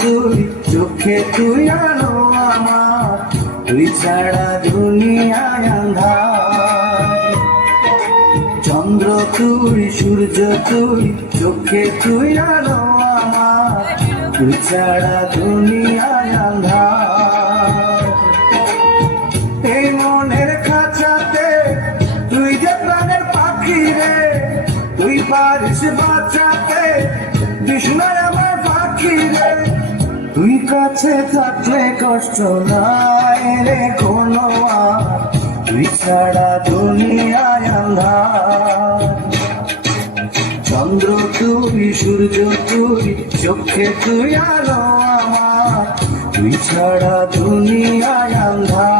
তুই, চোখে তুই আলো আমার, তুই ছাড়া দুনিয়ায় আন্ধার। চন্দ্র তুই, সূর্য তুই, চোখে তুই আলো আমার, তুই ছাড়া দুনিয়ায় আন্ধার। এই মনের খাঁচাতে তুই যে প্রাণের পাখি রে, তুই পারিস বাঁচাতে বিষ্ণুর আমার পাখি রে। তুই কাছে থাকলে কষ্ট নাই রে কোনো আর, তুই ছাড়া দুনিয়ায় আন্ধার। চন্দ্র তুই, সূর্য তুই, চোখে তুই আলো আমার, তুই ছাড়া দুনিয়ায় আন্ধার।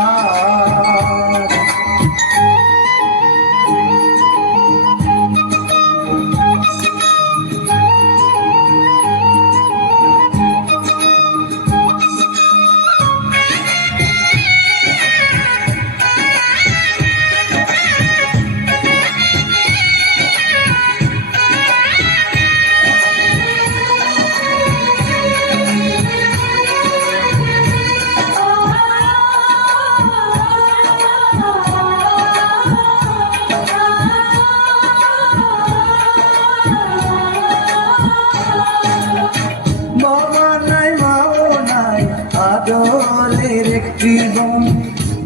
আদরের একটি বোন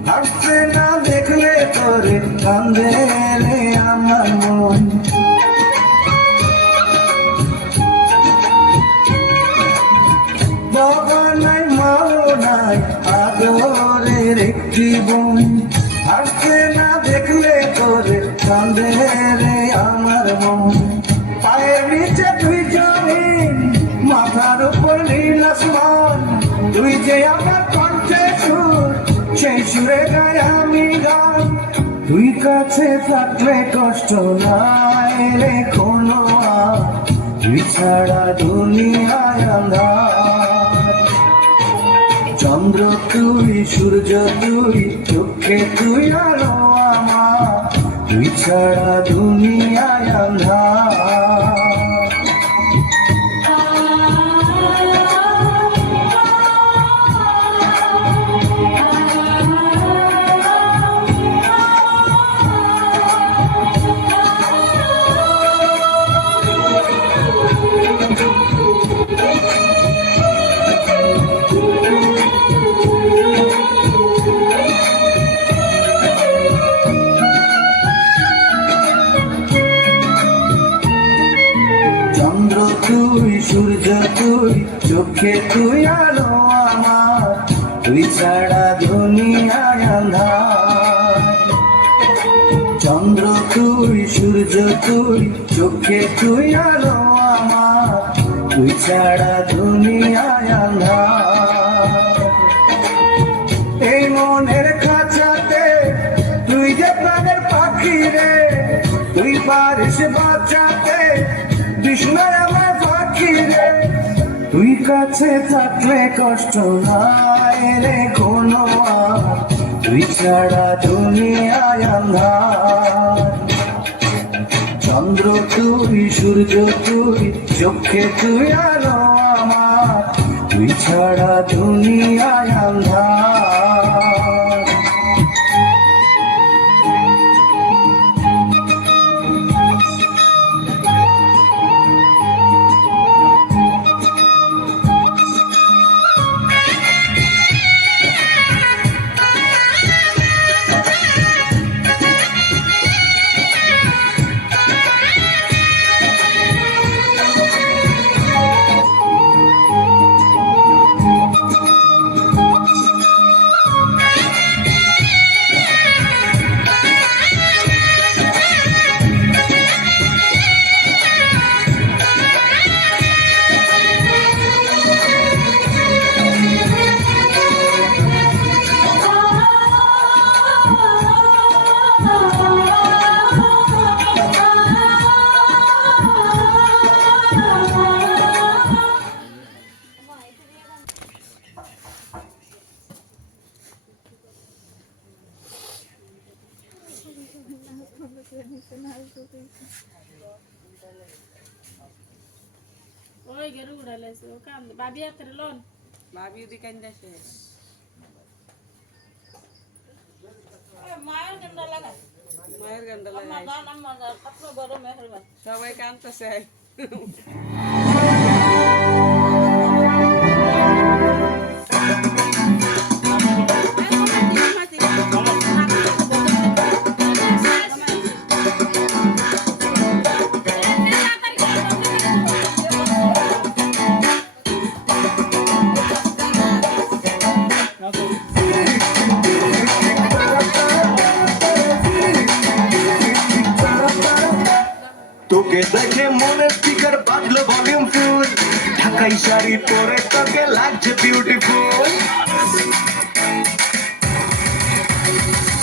হাসছে না দেখলে তোরে, কান্দে রে আমার মন। বাবা নাই মাও নাই, আদরের একটি বোন হাসছে না দেখলে তোরে, কান্দে রে আমার মন। পায়ের নিচে তুই জমিন, মাথার উপর নীল আসমান, তুই যে আমার কণ্ঠে সুর, সেই সুরে গাই আমি গান। তুই কাছে থাকলে কষ্ট নাই রে কোনো আর, তুই ছাড়া দুনিয়ায় আন্ধার। চন্দ্র তুই, সূর্য তুই, চোখে তুই আলো আমার, তুই ছাড়া দুনিয়ায় আন্ধার। চন্দ্র তুই, সূর্য তুই, চোখে তুই আলো আমার, তুই ছাড়া দুনিয়ায় আন্ধার। চন্দ্র তুই, সূর্য তুই, চোখে তুই আলো আমার, তুই ছাড়া দুনিয়ায় আন্ধার। এই মনের খাঁচাতে তুই যে প্রাণের পাখি রে, তুই পারিস বাঁচাতে বিষ্ণুর আমার পাখি রে। তুই কাছে থাকলে কষ্ট নাই রে কোনো আর, তুই ছাড়া দুনিয়ায় আন্ধার। চন্দ্র তুই, সূর্য তুই, চোখে তুই আলো আমার, তুই ছাড়া দুনিয়ায় আন্ধার। ওই গরু উড়াইছে ও কাম বাবি হাতে লন ভাবি দি কান্দাছে মায়ের গন্ডা লাগা মায়ের গন্ডা আম্মা লাগাই দান আম্মা দান কত বড় মেহরবান সবাই কাঁদতেছে তোকে দেখে মনে স্পিকার বাজলো ভলিউম ফুল ঢাকাই শাড়ি পরে তোকে লাগছে বিউটিফুল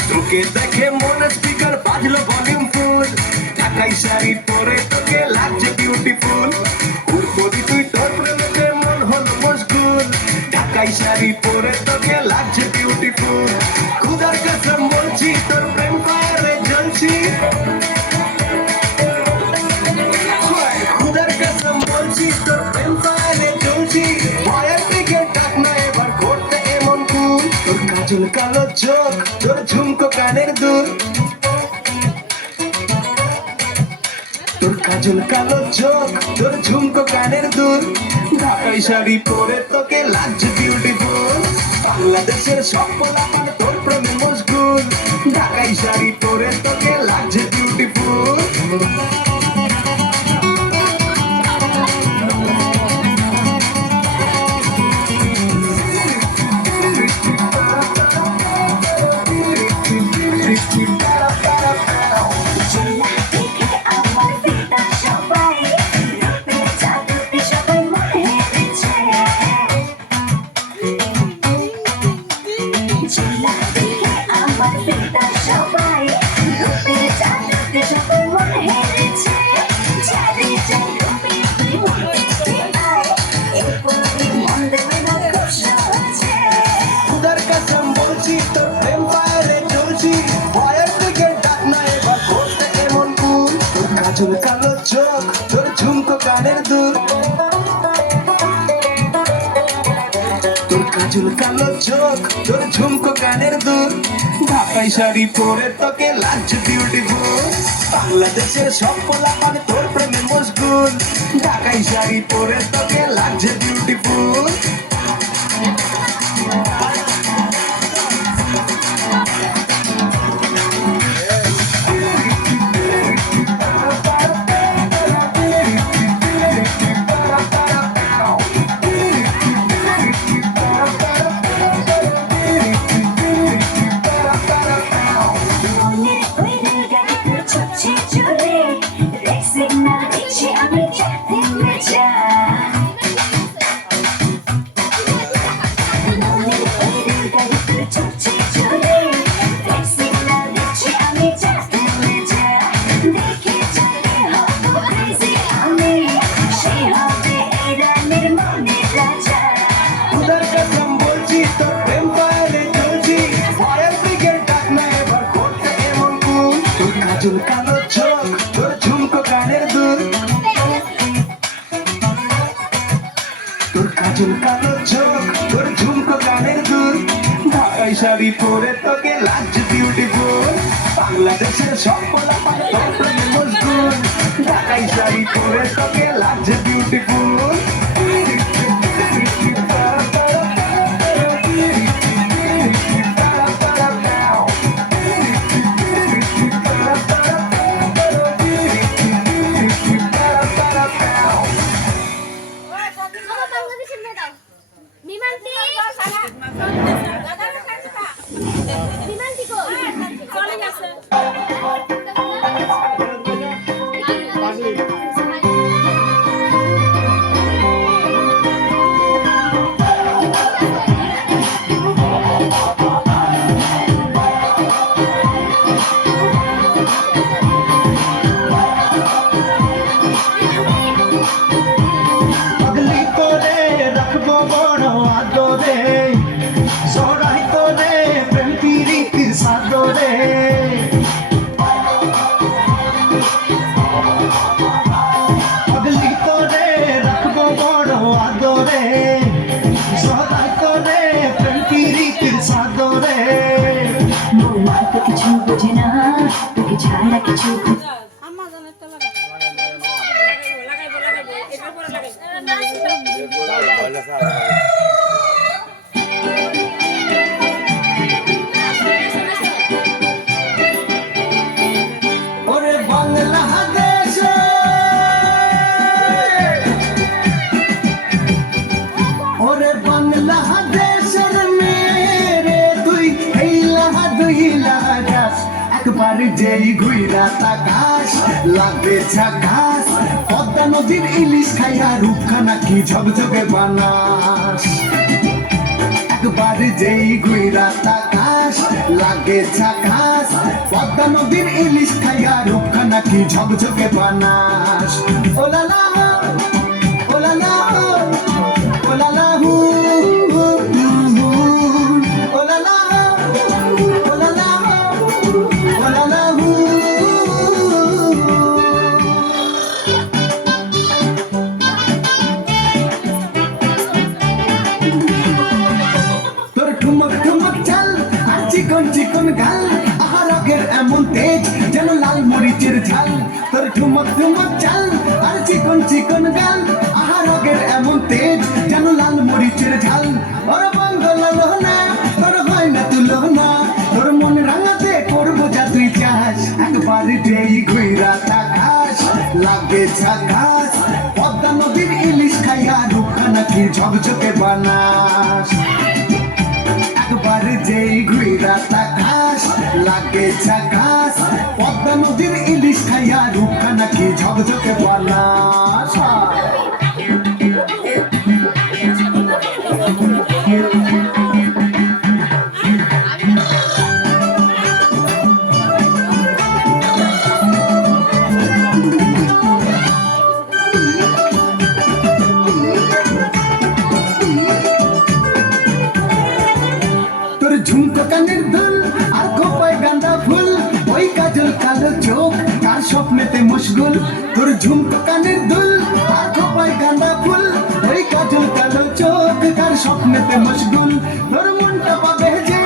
তোকে দেখে মনে স্পিকার বাজলো ভলিউম ফুল ঢাকাই শাড়ি পরে তোকে লাগছে বিউটিফুল উড়বড়ি তুই তোর প্রেমেতে মন হলো মশগুল ঢাকাই শাড়ি পরে তোকে লাগছে বিউটিফুল খুদার কসম বলছি তোর প্রেম ফায়ারে জ্বলছি খুদার কসম বলছি তোর প্রেম ফায়ারে জ্বলছি ভয়ের দিকে ডাক না এবার করতে এমন কুল তোর কাজল কালো চোখ তোর ঝুমকো কানের দুল তোর কাজল কালো চোখ তোর ঝুমকো কানের দুল ঢাকাই শাড়ি পরে তোকে লাগছে বিউটিফুল বাংলাদেশের সব পোলাপান তোর প্রেমে মশগুল ঢাকাই শাড়ি পরে তোকে লাগছে বিউটিফুল খুদার কসম বলছি তোর প্রেম ফায়ারে জ্বলছি ভয়ের দিকে ডাক না এবার করতে এমন কুল তোর কাজল কালো চোখ তোর ঝুমকো কানের দুল তোর কাজল কালো চোখ তোর ঝুমকো কানের দুল ঢাকাই শাড়ি পরে তোকে লাগছে বিউটিফুল বাংলাদেশের সব পোলাপান তোর প্রেমে মশগুল ঢাকাই শাড়ি পরে তোকে লাগছে বিউটিফুল খুদার কসম বলছি তোর প্রেম ফায়ারে জ্বলছি ভয়ের দিকে ডাক না এবার করতে এমন কুল তোর কাজল কালো চোখ তোর ঝুমকো কানের দুল তোর কাজল কালো চোখ তোর ঝুমকো কানের দুল ঢাকাই শাড়ি পরে তোকে লাগছে বিউটিফুল বাংলাদেশের সব পোলাপান তোর প্রেমে মশগুল ঢাকাই শাড়ি পরে তোকে লাগছে বিউটিফুল চলে গেছে আম্মা জানে তো লাগাইবো এটার পরে ওরে বাংলাদেশে ওরে বাংলাদেশের মেরে তুই এইলা দুইলা গাছ একবার যেই ঘুইরা তাকাস লাগবে ঝাকাস পদ্মা নদীর ইলিশ খাইয়া রূপখানা কি ঝকঝকে বানাস একবার যেই ঘুইরা তাকাস লাগে ঝাকাস পদ্মা নদীর ইলিশ খাইয়া রূপখানা কি ঝকঝকে বানাস ওলালা ওলালা ওলালা হু ওলালা ওলালা ওলালা হু তোর ঠুমক ঠুমক চাল আর চিকন চিকন গাল আহারকের এমন তেজ যেন লাল মরিচের ঝাল তোর ঠুমক ঠুমক চাল আর চিকন চিকন গাল আহারকের এমন তেজ যেন লাল মরিচের ঝাল ওর বাঙ্গল লোহনা তোর হয় না তুলনা তোর মন রাঙাতে করবো যা তুই চাস একবার যেই ঘুইরা তাকাস লাগে ঝাকাস পদ্মা নদীর ইলিশ খাইয়া রূপখানা কি ঝকঝকে বানাস একবার যেই ঘুইরা তাকাস লাগে ঝাকাস পদ্মা নদীর ইলিশ খাইয়া রূপখানা কি ঝকঝকে বানাস তোর ঝুমকো কানের দুল আর খোপায় গাঁদা ফুল ওই কাজল কালো চোখ কার স্বপ্নেতে মশগুল তোর ঝুমকো কানের দুল আর খোপায় গাঁদা ফুল ওই কাজল কালো চোখ কার স্বপ্নেতে মশগুল তোর মনটা পাবে যে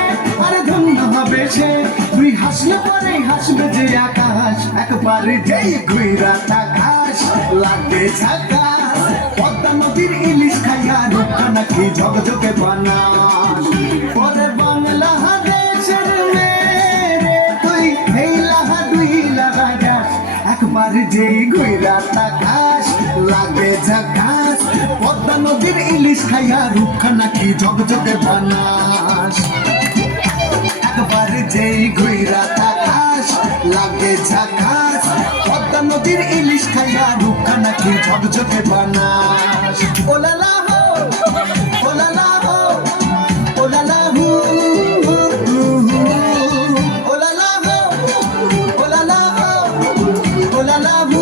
আরে ধন্য হবে সে তুই হাসলে পরে হাসবে যে আকাশ একবার যেই ঘুইরা তাকাস লাগবে ঝাকাস পদ্মা নদীর ইলিশ খাইয়া রূপখানা কি ঝকঝকে বানাস ওরে বাংলাদেশের মেরে তুই এই লাহা দুই লাগা যাস একবার যেই ঘুইরা তাকাস লাগে ঝাকাস পদ্মা নদীর ইলিশ খাইয়া রূপখানা কি ঝকঝকে বানাস একবার যেই ঘুইরা তাকাস লাগে ঝাকাস পদ্মা নদীর ইলিশ খাইয়া রূপখানা কি ঝকঝকে বানাস ওলালা হো ওলালা হো ওলালা হু ওলালা হো ওলালা হো ওলালা হু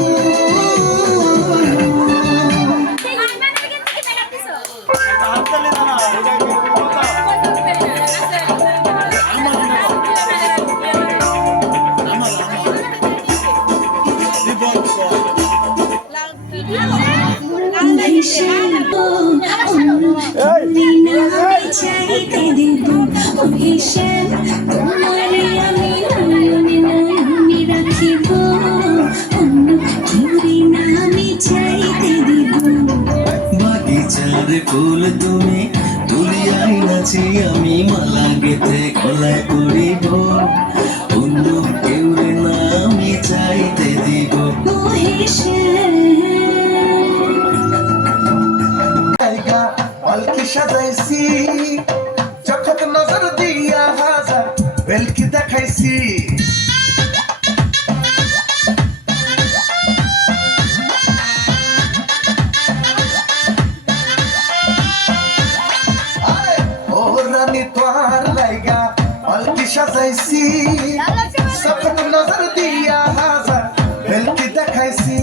বাগিচার ফুল তুমি তুলিয়াই নাছি আমি মালা গেতে গলায় করিব অন্য কেউ না আমি চাইতে দিব জায়গা পালকি সাজাইছি চোখত নজর দিয়া হাজার বেলকি দেখাইছি ও রানী তোর লাইগা পালকি সাজাইছি চোখত নজর দিয়া হাজার বেলকি দেখাইছি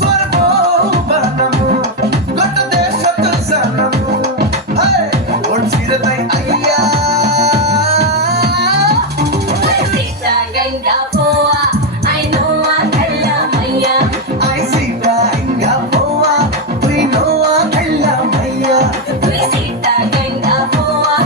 তোর বউ বানামু গোটা দেশ তো জানামু ওর ছিড়ে তাই আইয়া I see that in Gaboa, we know I love Maya. I see that in Gaboa,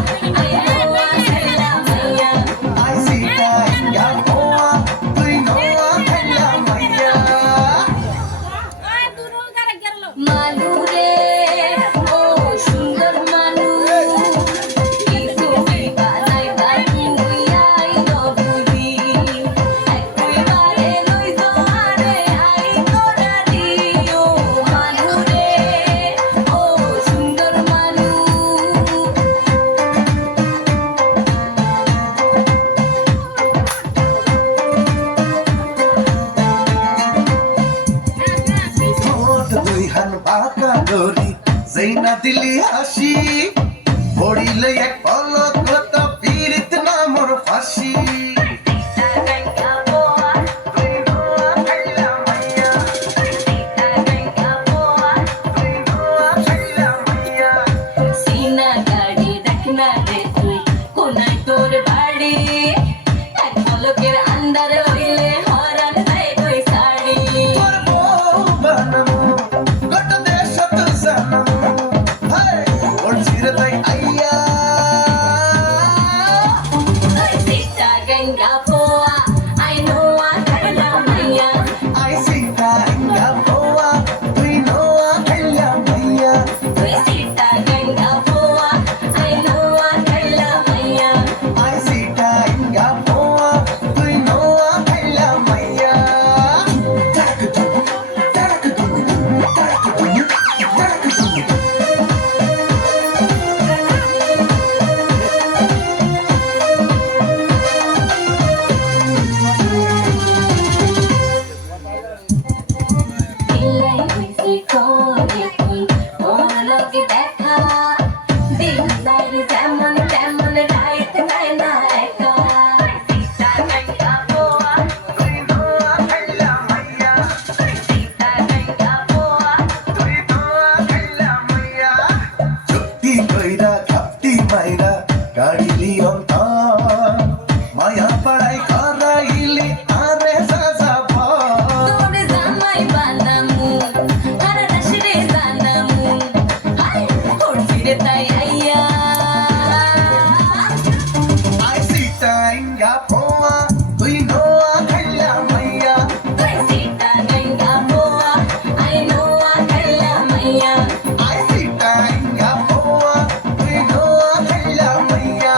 কইরা গাড়িলি অন্তর মায়া পাড়ায় করাইলি আরে সাজাব তোরে জামাই বানামু আরে রশরে জানামু হাই করছি রে তাই আইয়া আইসি টাইঙ্গা পোয়া তুই নোয়া খাইলা মাইয়া তুই সিটা গঙ্গা মোয়া আই নোয়া খাইলা মাইয়া আইসি টাইঙ্গা পোয়া তুই নোয়া খাইলা মাইয়া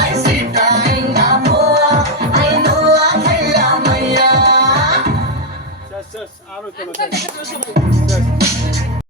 আইসি টাইঙ্গা পোয়া আই নোয়া খাইলা মাইয়া আরো